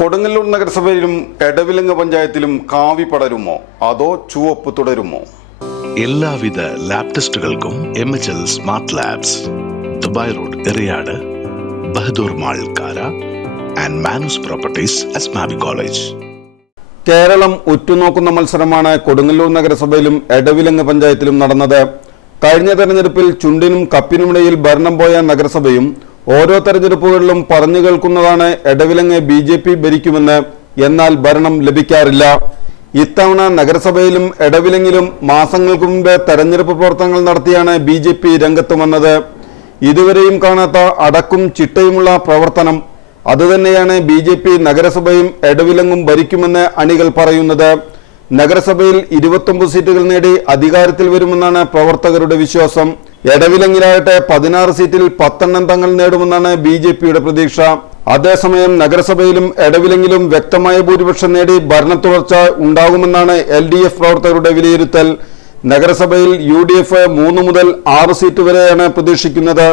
കൊടുങ്ങല്ലൂർ നഗരസഭയിലും എടവിലങ്ങ് പഞ്ചായത്തിലും കാവി പടരുമോ അതോ ചുവപ്പ് തുടരുമോ? എല്ലാവിധ ലാബ് ടെസ്റ്റുകൾക്കും MHL smart labs, Dubai road, Eriyad, Bahadur mall, Kara and Manus properties, Asmabi college. Keralam ഉറ്റുനോക്കുന്ന മത്സരമാണ് കൊടുങ്ങല്ലൂർ നഗരസഭയിലും എടവിലങ്ങ് പഞ്ചായത്തിലും നടന്നത്. കഴിഞ്ഞ തെരഞ്ഞെടുപ്പിൽ ചുണ്ടിനും കപ്പിനുമിടയിൽ ഭരണം പോയ നഗരസഭയും ഓരോ തെരഞ്ഞെടുപ്പുകളിലും പറഞ്ഞു കേൾക്കുന്നതാണ് എടവിലങ്ങ് BJP ഭരിക്കുമെന്ന്. എന്നാൽ ഭരണം ലഭിക്കാറില്ല. ഇത്തവണ നഗരസഭയിലും എടവിലങ്ങിലും മാസങ്ങൾക്ക് മുമ്പ് തെരഞ്ഞെടുപ്പ് പ്രവർത്തനങ്ങൾ നടത്തിയാണ് BJP രംഗത്ത് വന്നത്. ഇതുവരെയും കാണാത്ത അടക്കും ചിട്ടയുമുള്ള പ്രവർത്തനം. അതുതന്നെയാണ് BJP നഗരസഭയും എടവിലങ്ങും ഭരിക്കുമെന്ന് അണികൾ പറയുന്നത്. നഗരസഭയിൽ 29 സീറ്റുകൾ നേടി അധികാരത്തിൽ വരുമെന്നാണ് പ്രവർത്തകരുടെ വിശ്വാസം. എടവിലങ്ങിലാകട്ടെ 16 സീറ്റിൽ 10 തങ്ങൾ നേടുമെന്നാണ് BJPയുടെ പ്രതീക്ഷ. അതേസമയം നഗരസഭയിലും എടവിലങ്ങിലും വ്യക്തമായ ഭൂരിപക്ഷം നേടി ഭരണത്തുടർച്ച ഉണ്ടാകുമെന്നാണ് LDF പ്രവർത്തകരുടെ വിലയിരുത്തൽ. നഗരസഭയിൽ UDF 3 മുതൽ 6 സീറ്റ് വരെയാണ് പ്രതീക്ഷിക്കുന്നത്.